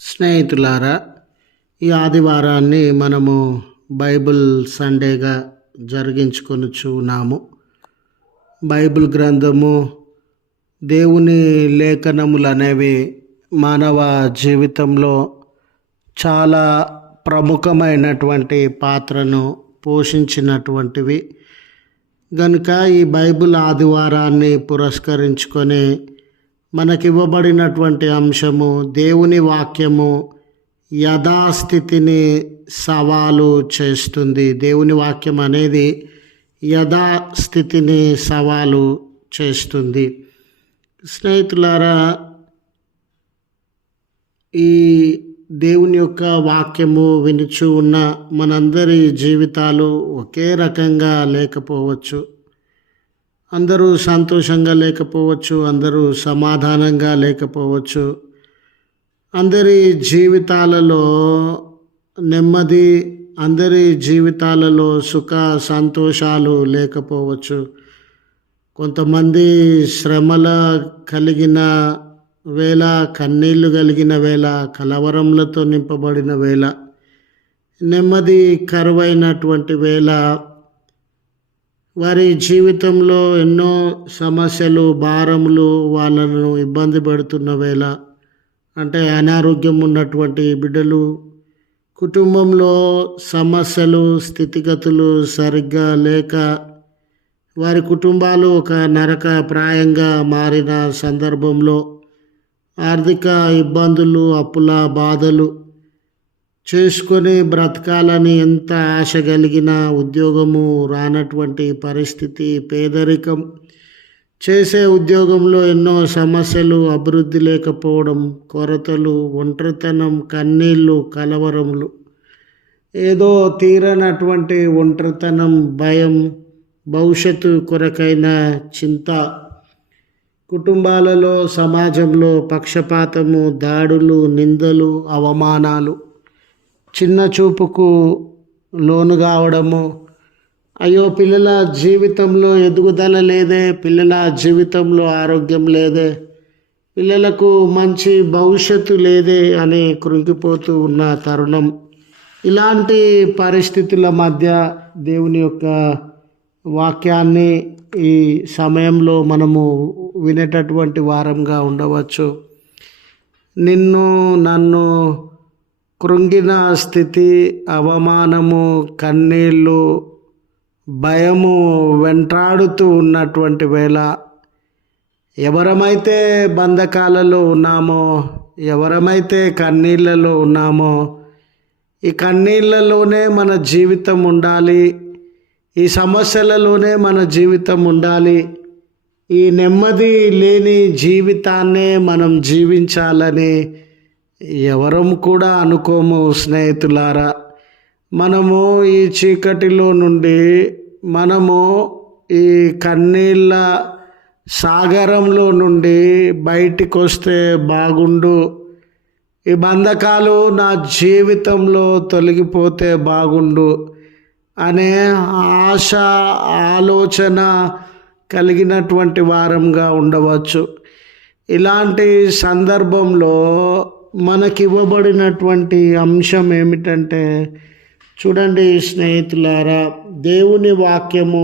స్నేహితులారా, ఈ ఆదివారాన్ని మనము బైబిల్ సండేగా జరిగించుకొనుచున్నాము. బైబిల్ గ్రంథము, దేవుని లేఖనములు అనేవి మానవ జీవితంలో చాలా ప్రముఖమైనటువంటి పాత్రను పోషించినటువంటివి. గనుక ఈ బైబిల్ ఆదివారాన్ని పురస్కరించుకొని మనకివ్వబడినటువంటి అంశము, దేవుని వాక్యము యథాస్థితిని సవాలు చేస్తుంది. దేవుని వాక్యం అనేది యథాస్థితిని సవాలు చేస్తుంది. స్నేహితులారా, ఈ దేవుని యొక్క వాక్యము వినుచు ఉన్న మనందరి జీవితాలు ఒకే రకంగా లేకపోవచ్చు. అందరూ సంతోషంగా లేకపోవచ్చు, అందరూ సమాధానంగా లేకపోవచ్చు. అందరి జీవితాలలో నెమ్మది, అందరి జీవితాలలో సుఖ సంతోషాలు లేకపోవచ్చు. కొంతమంది శ్రమల కలిగిన వేళ, కన్నీళ్లు కలిగిన వేళ, కలవరములతో నింపబడిన వేళ, నెమ్మది కరువైనటువంటి వేళ, వారి జీవితంలో ఎన్నో సమస్యలు, భారములు వాళ్ళను ఇబ్బంది పెడుతున్న వేళ, అంటే అనారోగ్యం ఉన్నటువంటి బిడ్డలు, కుటుంబంలో సమస్యలు, స్థితిగతులు సరిగ్గా లేక వారి కుటుంబాలు ఒక నరక ప్రాయంగా మారిన సందర్భంలో, ఆర్థిక ఇబ్బందులు, అప్పుల బాధలు, చేసుకొని బ్రతకాలని ఎంత ఆశ కలిగినా ఉద్యోగము రానటువంటి పరిస్థితి, పేదరికం, చేసే ఉద్యోగంలో ఎన్నో సమస్యలు, అభివృద్ధి లేకపోవడం, కొరతలు, ఒంటరితనం, కన్నీళ్ళు, కలవరములు, ఏదో తీరనటువంటి ఒంటరితనం, భయం, భవిష్యత్తు కొరకైన చింత, కుటుంబాలలో, సమాజంలో పక్షపాతము, దాడులు, నిందలు, అవమానాలు, చిన్న చూపుకు లోను కావడము, అయ్యో పిల్లల జీవితంలో ఎదుగుదల లేదే, పిల్లల జీవితంలో ఆరోగ్యం లేదే, పిల్లలకు మంచి భవిష్యత్తు లేదే అని కృంగిపోతూ ఉన్న తరుణం. ఇలాంటి పరిస్థితుల మధ్య దేవుని యొక్క వాక్యాన్ని ఈ సమయంలో మనము వినేటటువంటి వారంగా ఉండవచ్చు. నిన్ను, నన్ను కృంగిన స్థితి, అవమానము, కన్నీళ్ళు, భయము వెంటాడుతూ ఉన్నటువంటి వేళ, ఎవరమైతే బంధకాలలో ఉన్నామో, ఎవరమైతే కన్నీళ్ళలో ఉన్నామో, ఈ కన్నీళ్ళలోనే మన జీవితం ఉండాలి, ఈ సమస్యలలోనే మన జీవితం ఉండాలి, ఈ నెమ్మది లేని జీవితాన్నే మనం జీవించాలని ఎవరం కూడా అనుకోము. స్నేహితులారా, మనము ఈ చీకటిలో నుండి, మనము ఈ కన్నీళ్ళ సాగరంలో నుండి బయటికి వస్తే బాగుండు, ఈ బంధకాలు నా జీవితంలో తొలగిపోతే బాగుండు అనే ఆశ, ఆలోచన కలిగినటువంటి వారంగా ఉండవచ్చు. ఇలాంటి సందర్భంలో మనకివ్వబడినటువంటి అంశం ఏమిటంటే, చూడండి స్నేహితులారా, దేవుని వాక్యము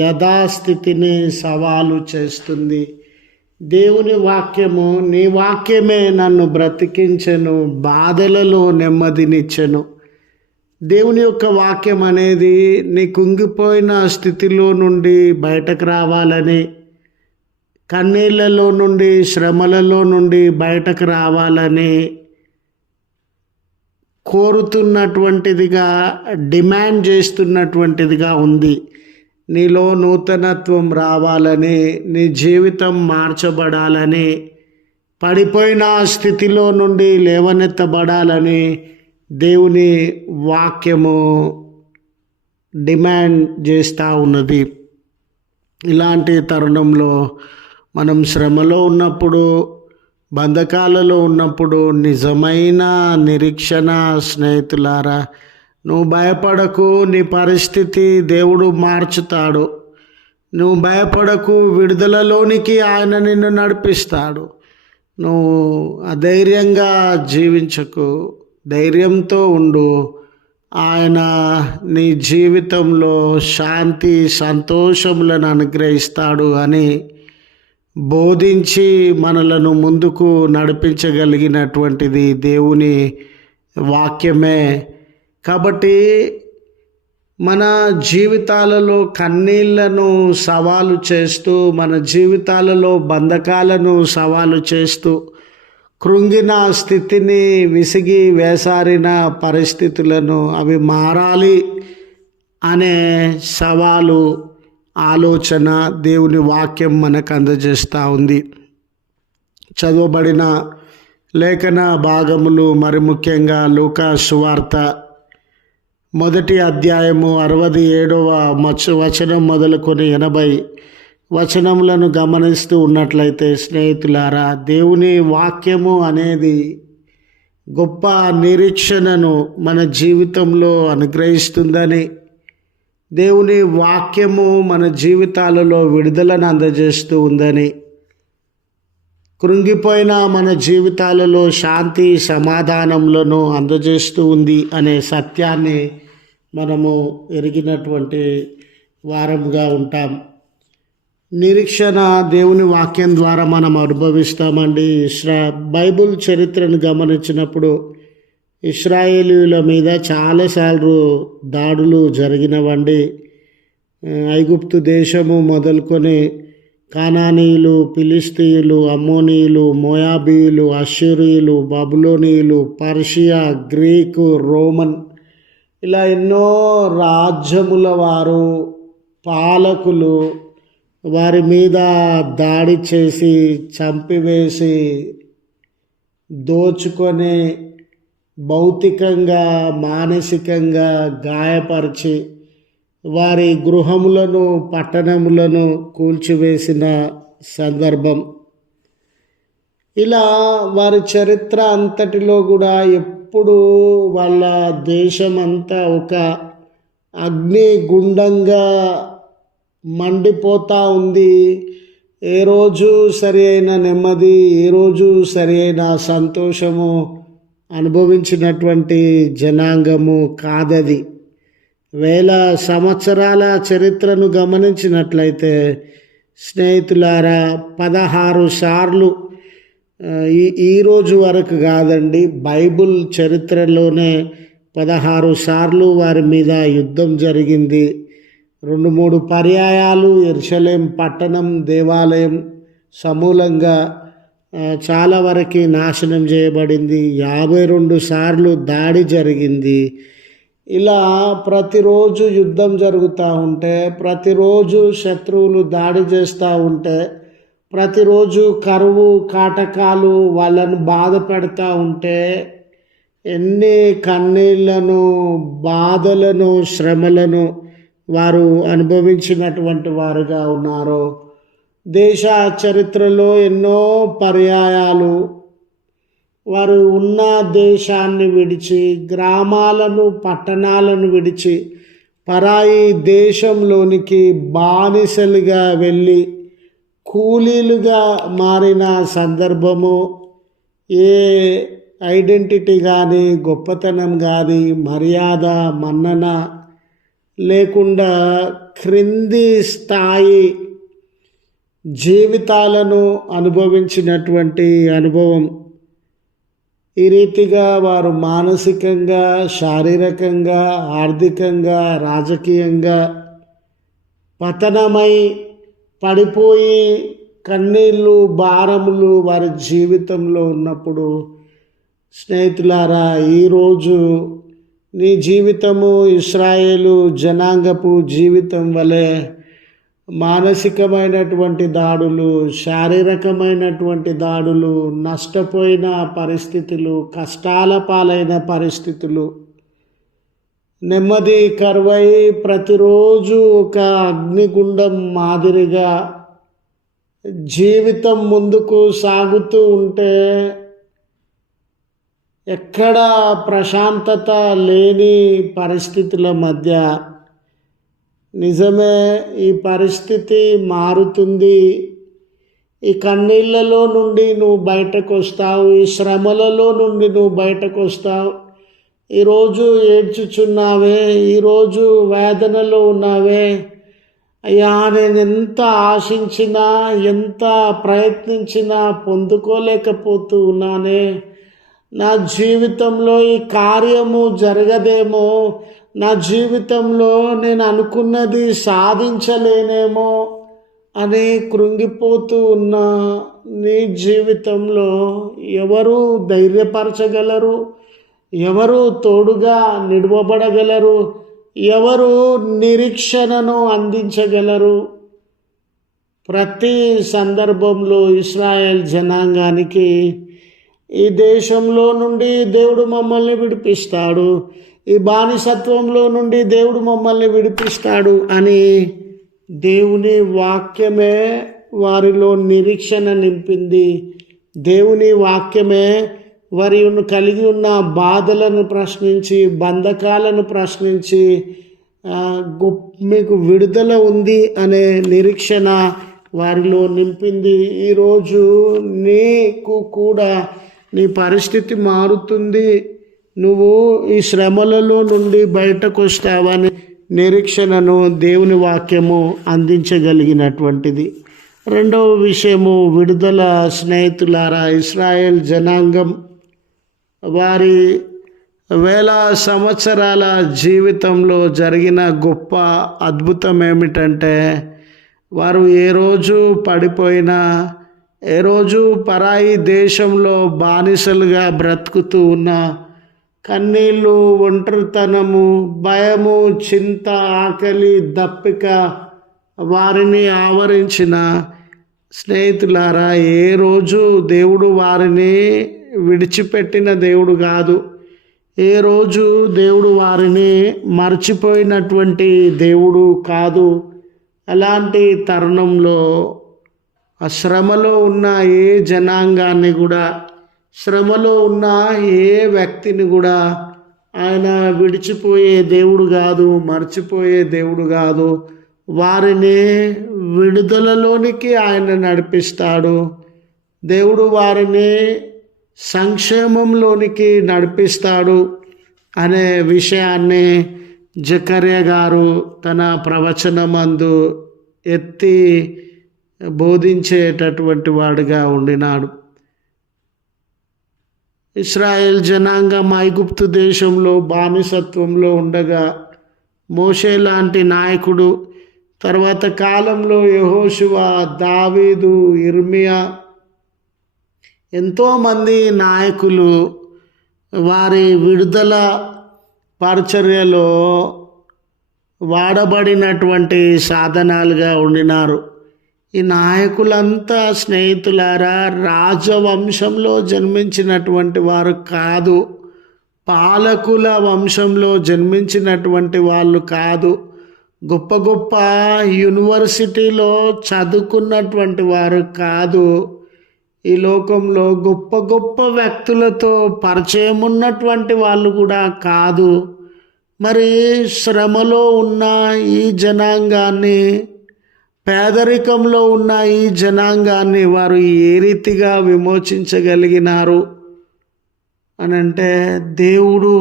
యథాస్థితిని సవాలు చేస్తుంది. దేవుని వాక్యము, నీ వాక్యమే నన్ను బ్రతికించెను, బాధలలో నెమ్మదినిచ్చెను. దేవుని యొక్క వాక్యం అనేది నీ కుంగిపోయిన స్థితిలో నుండి బయటకు రావాలని, కన్నీళ్లలో నుండి, శ్రమలలో నుండి బయటకు రావాలని కోరుతున్నటువంటిదిగా, డిమాండ్ చేస్తున్నటువంటిదిగా ఉంది. నీలో నూతనత్వం రావాలని, నీ జీవితం మార్చబడాలని, పడిపోయిన స్థితిలో నుండి లేవనెత్తబడాలని దేవుని వాక్యము డిమాండ్ చేస్తూ ఉన్నది. ఇలాంటి తరుణంలో మనం శ్రమలో ఉన్నప్పుడు, బంధకాలలో ఉన్నప్పుడు నిజమైన నిరీక్షణ, స్నేహితులారా, నువ్వు భయపడకు, నీ పరిస్థితి దేవుడు మార్చుతాడు. నువ్వు భయపడకు, విడుదలలోనికి ఆయన నిన్ను నడిపిస్తాడు. నువ్వు అధైర్యంగా జీవించకు, ధైర్యంతో ఉండు. ఆయన నీ జీవితంలో శాంతి సంతోషములను అనుగ్రహిస్తాడు అని బోధించి మనలను ముందుకు నడిపించగలిగినటువంటిది దేవుని వాక్యమే. కాబట్టి మన జీవితాలలో కన్నీళ్లను సవాలు చేస్తూ, మన జీవితాలలో బంధకాలను సవాలు చేస్తూ, కృంగిన స్థితిని, విసిగి వేసారిన పరిస్థితులను అవి మారాలి అనే సవాలు, ఆలోచన దేవుని వాక్యం మనకు అందజేస్తూ ఉంది. చదవబడిన లేఖన భాగములు మరి ముఖ్యంగా లూకా సువార్త 1వ అధ్యాయము 67వ వచనం మొదలుకొని 80 వచనములను గమనిస్తూ ఉన్నట్లయితే స్నేహితులారా, దేవుని వాక్యము అనేది గొప్ప నిరీక్షణను మన జీవితంలో అనుగ్రహిస్తుందని, దేవుని వాక్యము మన జీవితాలలో విడుదలను అందజేస్తూ ఉందని, కృంగిపోయిన మన జీవితాలలో శాంతి సమాధానములను అందజేస్తూ ఉంది అనే సత్యాన్ని మనము ఎరిగినటువంటి వారముగా ఉంటాం. నిరీక్షణ దేవుని వాక్యం ద్వారా మనం అనుభవిస్తామండి. బైబిల్ చరిత్రను గమనించినప్పుడు ఇశ్రాయేలీయుల మీద చాలాసార్లు దాడులు జరిగినవండి. ఐగుప్తు దేశము మొదలుకొని కానానీయులు, ఫిలిస్తీయులు, అమ్మోనీయులు, మోయాబీయులు, అష్షూరీయులు, బబులోనీయులు, పర్షియా, గ్రీకు, రోమన్, ఇలా ఎన్నో రాజ్యముల వారు, పాలకులు వారి మీద దాడి చేసి, చంపివేసి, దోచుకొని, భౌతికంగా మానసికంగా గాయపరిచి వారి గృహములను, పట్టణములను కూల్చివేసిన సందర్భం. ఇలా వారి చరిత్ర అంతటిలో కూడా ఎప్పుడు వాళ్ళ దేశమంతా ఒక అగ్నిగుండంగా మండిపోతూ ఉంది. ఏ రోజు సరి అయిన నెమ్మది, ఏ రోజు సరి అయిన సంతోషము అనుభవించినటువంటి జనాంగము కాదది. వేల సంవత్సరాల చరిత్రను గమనించినట్లయితే స్నేహితులారా, 16 సార్లు, ఈ రోజు వరకు కాదండి, బైబిల్ చరిత్రలోనే 16 సార్లు వారి మీద యుద్ధం జరిగింది. 2-3 పర్యాయాలు యెరూషలేం పట్టణం, దేవాలయం సమూలంగా చాలా వరకు నాశనం చేయబడింది. 52 సార్లు దాడి జరిగింది. ఇలా ప్రతిరోజు యుద్ధం జరుగుతూ ఉంటే, ప్రతిరోజు శత్రువులు దాడి చేస్తూ ఉంటే, ప్రతిరోజు కరువు కాటకాలు వాళ్ళను బాధ పెడతా ఉంటే, ఎన్ని కన్నీళ్లను, బాధలను, శ్రమలను వారు అనుభవించినటువంటి వారుగా ఉన్నారో. దేశ చరిత్రలో ఎన్నో పర్యాయాలు వారు ఉన్న దేశాన్ని విడిచి, గ్రామాలను, పట్టణాలను విడిచి పరాయి దేశంలోనికి బానిసలుగా వెళ్ళి కూలీలుగా మారిన సందర్భము. ఏ ఐడెంటిటీ కానీ, గొప్పతనం కానీ, మర్యాద, మన్నన లేకుండా క్రింది స్థాయి జీవితాలను అనుభవించినటువంటి అనుభవం. ఈ రీతిగా వారు మానసికంగా, శారీరకంగా, ఆర్థికంగా, రాజకీయంగా పతనమై పడిపోయి కన్నీళ్ళు, భారములు వారి జీవితంలో ఉన్నప్పుడు, స్నేహితులారా, ఈరోజు నీ జీవితము ఇశ్రాయేలు జనాంగపు జీవితం వలె మానసికమైనటువంటి దాడులు, శారీరకమైనటువంటి దాడులు, నష్టపోయిన పరిస్థితులు, కష్టాల పాలైన పరిస్థితులు, నెమ్మది కరువై ప్రతిరోజు ఒక అగ్నిగుండం మాదిరిగా జీవితం ముందుకు సాగుతూ ఉంటే, ఎక్కడ ప్రశాంతత లేని పరిస్థితుల మధ్య నిజమే ఈ పరిస్థితి మారుతుంది, ఈ కన్నీళ్ళలో నుండి నువ్వు బయటకు వస్తావు, ఈ శ్రమలలో నుండి నువ్వు బయటకు వస్తావు. ఈరోజు ఏడ్చుచున్నావే, ఈరోజు వేదనలో ఉన్నావే. అయ్యా, నేను ఎంత ఆశించినా ఎంత ప్రయత్నించినా పొందుకోలేకపోతూ ఉన్నానే. నా జీవితంలో ఈ కార్యము జరగదేమో, నా జీవితంలో నేను అనుకున్నది సాధించలేనేమో అని కృంగిపోతూ ఉన్న నీ జీవితంలో ఎవరు ధైర్యపరచగలరు? ఎవరు తోడుగా నిలవబడగలరు? ఎవరు నిరీక్షణను అందించగలరు? ప్రతి సందర్భంలో ఇశ్రాయేల్ జనాంగానికి ఈ దేశంలో నుండి దేవుడు మమ్మల్ని విడిపిస్తాడు, ఈ బానిసత్వంలో నుండి దేవుడు మమ్మల్ని విడిపిస్తాడు అని దేవుని వాక్యమే వారిలో నిరీక్షణ నింపింది. దేవుని వాక్యమే వారి కలిగి ఉన్న బాధలను ప్రశ్నించి, బంధకాలను ప్రశ్నించి, మీకు విడుదల ఉంది అనే నిరీక్షణ వారిలో నింపింది. ఈరోజు నీకు కూడా నీ పరిస్థితి మారుతుంది, నువ్వు ఈ శ్రమలలో నుండి బయటకు వస్తావని నిరీక్షణను దేవుని వాక్యము అందించగలిగినటువంటిది. రెండవ విషయము విడుదల. స్నేహితులారా, ఇశ్రాయేల్ జనాంగం వారి వేల సంవత్సరాల జీవితంలో జరిగిన గొప్ప అద్భుతం ఏమిటంటే, వారు ఏ రోజు పడిపోయినా, ఏ రోజు పరాయి దేశంలో బానిసలుగా బ్రతుకుతూ ఉన్న కన్నీళ్ళు, ఒంటరితనము, భయము, చింత, ఆకలి, దప్పిక వారిని ఆవరించిన స్నేహితులారా, ఏ రోజు దేవుడు వారిని విడిచిపెట్టిన దేవుడు కాదు. ఏ రోజు దేవుడు వారిని మర్చిపోయినటువంటి దేవుడు కాదు. అలాంటి తరుణంలో ఆ శ్రమలో ఉన్న ఏ జనాంగాన్ని కూడా, శ్రమలో ఉన్న ఏ వ్యక్తిని కూడా ఆయన విడిచిపోయే దేవుడు కాదు, మర్చిపోయే దేవుడు కాదు. వారిని విడుదలలోనికి ఆయన నడిపిస్తాడు. దేవుడు వారిని సంక్షేమంలోనికి నడిపిస్తాడు అనే విషయాన్ని జకర్యా గారు తన ప్రవచనమందు ఎత్తి బోధించేటటువంటి వాడుగా ఉండినాడు. ఇశ్రాయేల్ జనాంగం ఐగుప్తు దేశంలో బానిసత్వంలో ఉండగా మోషే లాంటి నాయకుడు, తర్వాత కాలంలో యెహోషువ, దావీదు, ఇర్మియా, ఎంతోమంది నాయకులు వారి విడుదల పరిచర్యలో వాడబడినటువంటి సాధనాలుగా ఉండినారు. ఈ నాయకులంతా స్నేహితులారా రాజవంశంలో జన్మించినటువంటి వారు కాదు, పాలకుల వంశంలో జన్మించినటువంటి వాళ్ళు కాదు, గొప్ప గొప్ప యూనివర్సిటీలో చదువుకున్నటువంటి వారు కాదు, ఈ లోకంలో గొప్ప గొప్ప వ్యక్తులతో పరిచయం ఉన్నటువంటి వాళ్ళు కూడా కాదు. మరి శ్రమలో ఉన్న ఈ జనాంగాన్ని, పేదరికంలో ఉన్న ఈ జనాంగాన్ని వారు ఏ రీతిగా విమోచించగలిగినారు అని అంటే, దేవుడు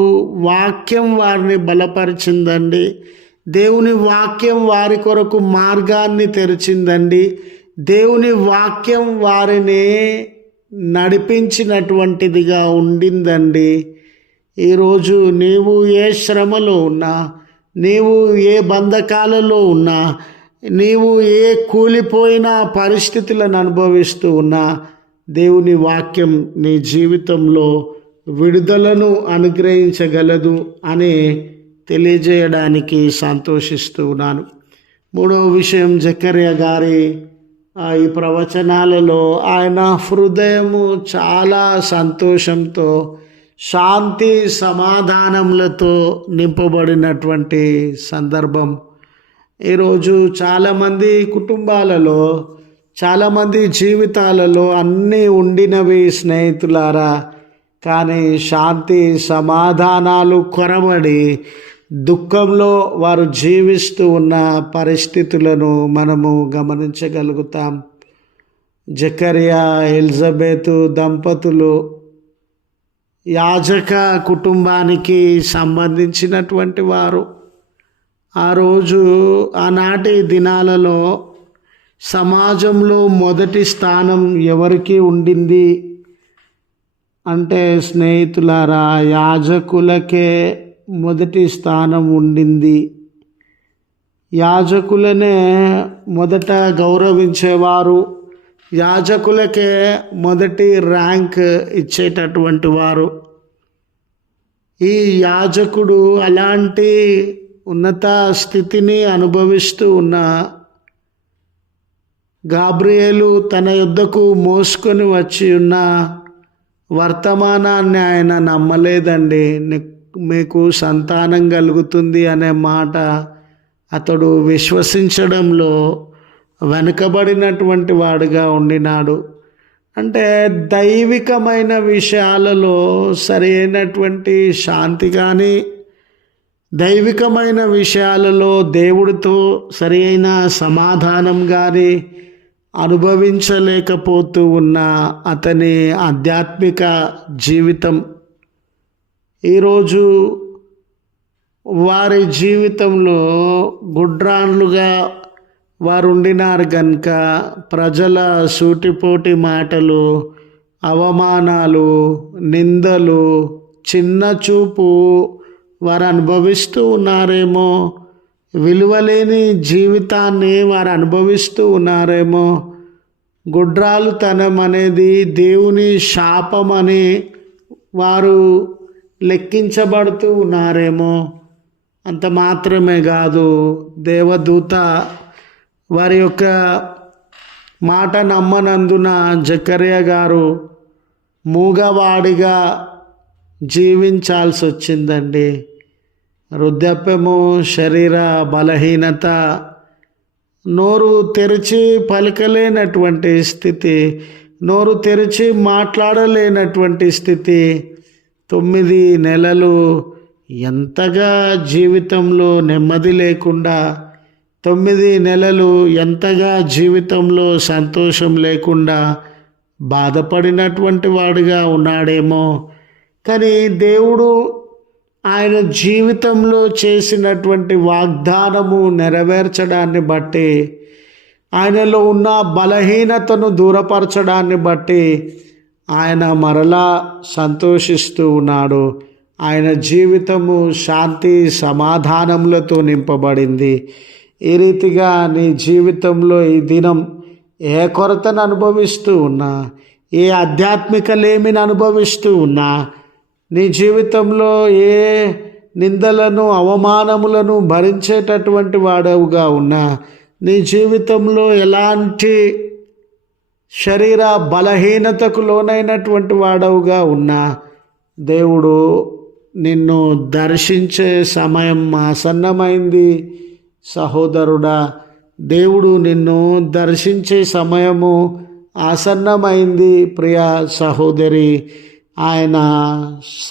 వాక్యం వారిని బలపరిచిందండి. దేవుని వాక్యం వారి కొరకు మార్గాన్ని తెరిచిందండి. దేవుని వాక్యం వారిని నడిపించినటువంటిదిగా ఉండిందండి. ఈరోజు నీవు ఏ శ్రమలో ఉన్నా, నీవు ఏ బంధకాలలో ఉన్నా, నీవు ఏ కూలిపోయిన పరిస్థితులను అనుభవిస్తూ ఉన్నా, దేవుని వాక్యం నీ జీవితంలో విడుదలను అనుగ్రహించగలదు అని తెలియజేయడానికి సంతోషిస్తూ ఉన్నాను. మూడవ విషయం, జకర్యా గారి ఈ ప్రవచనాలలో ఆయన హృదయము చాలా సంతోషంతో, శాంతి సమాధానములతో నింపబడినటువంటి సందర్భం. ఈరోజు చాలామంది కుటుంబాలలో, చాలామంది జీవితాలలో అన్నీ ఉండినవి స్నేహితులారా, కానీ శాంతి సమాధానాలు కొరబడి దుఃఖంలో వారు జీవిస్తూ ఉన్న పరిస్థితులను మనము గమనించగలుగుతాం. జకర్యా ఎలిజబెత్ దంపతులు యాజక కుటుంబానికి సంబంధించినటువంటి వారు. ఆ రోజు ఆనాటి దినాలలో సమాజంలో మొదటి స్థానం ఎవరికి ఉండింది అంటే స్నేహితులారా, యాజకులకే మొదటి స్థానం ఉండింది. యాజకులనే మొదట గౌరవించేవారు, యాజకులకే మొదటి ర్యాంక్ ఇచ్చేటటువంటి వారు. ఈ యాజకుడు అలాంటి ఉన్నత స్థితిని అనుభవిస్తూ ఉన్న గాబ్రియేలు తన యొద్దకు మోసుకొని వచ్చి ఉన్న వర్తమానాన్ని ఆయన నమ్మలేదండి. మీకు సంతానం కలుగుతుంది అనే మాట అతడు విశ్వసించడంలో వెనుకబడినటువంటి వాడుగా ఉండినాడు. అంటే దైవికమైన విషయాలలో సరైనటువంటి శాంతి కానీ, దైవికమైన విషయాలలో దేవుడితో సరైన సమాధానం కానీ అనుభవించలేకపోతూ ఉన్న అతని ఆధ్యాత్మిక జీవితం ఈరోజు వారి జీవితంలో గుడ్రాన్లుగా వారు ఉండినారు కనుక ప్రజల సూటిపోటి మాటలు, అవమానాలు, నిందలు, చిన్న చూపు వారు అనుభవిస్తూ ఉన్నారేమో, విలువలేని జీవితాన్ని వారు అనుభవిస్తూ ఉన్నారేమో, గుడ్రాలుతనం అనేది దేవుని శాపమని వారు లెక్కించబడుతూ ఉన్నారేమో. అంత మాత్రమే కాదు, దేవదూత వారి యొక్క మాట నమ్మనందున జకర్యా గారు మూగవాడిగా జీవించాల్సి వచ్చిందండి. వృద్ధాప్యము, శరీర బలహీనత, నోరు తెరిచి పలకలేనటువంటి స్థితి, నోరు తెరిచి మాట్లాడలేనటువంటి స్థితి, 9 నెలలు ఎంతగా జీవితంలో నెమ్మది లేకుండా, 9 నెలలు ఎంతగా జీవితంలో సంతోషం లేకుండా బాధపడినటువంటి వాడుగా ఉన్నాడేమో. కానీ దేవుడు ఆయన జీవితంలో చేసినటువంటి వాగ్దానము నెరవేర్చడాన్ని బట్టి, ఆయనలో ఉన్న బలహీనతను దూరపరచడాన్ని బట్టి ఆయన మరలా సంతోషిస్తూ ఉన్నాడు. ఆయన జీవితము శాంతి సమాధానములతో నింపబడింది. ఈ రీతిగా నీ జీవితంలో ఈ దినం ఏ కొరతను అనుభవిస్తూ ఉన్నా, ఏ ఆధ్యాత్మిక లేమిని అనుభవిస్తూ ఉన్నా, నీ జీవితంలో ఏ నిందలను అవమానములను భరించేటటువంటి వాడవుగా ఉన్నా, నీ జీవితంలో ఎలాంటి శరీర బలహీనతకు లోనైనటువంటి వాడవుగా ఉన్నా, దేవుడు నిన్ను దర్శించే సమయం ఆసన్నమైంది సహోదరుడా. దేవుడు నిన్ను దర్శించే సమయము ఆసన్నమైంది ప్రియ సహోదరి. ఆయన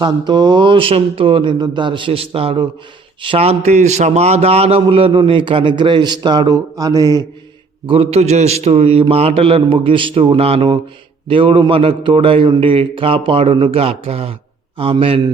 సంతోషంతో నిన్ను దర్శిస్తాడు, శాంతి సమాధానములను నీకు అనుగ్రహిస్తాడు అని గుర్తు చేస్తూ ఈ మాటలను ముగిస్తూ ఉన్నాను. దేవుడు మనకు తోడై ఉండి కాపాడునుగాక. ఆమెన్.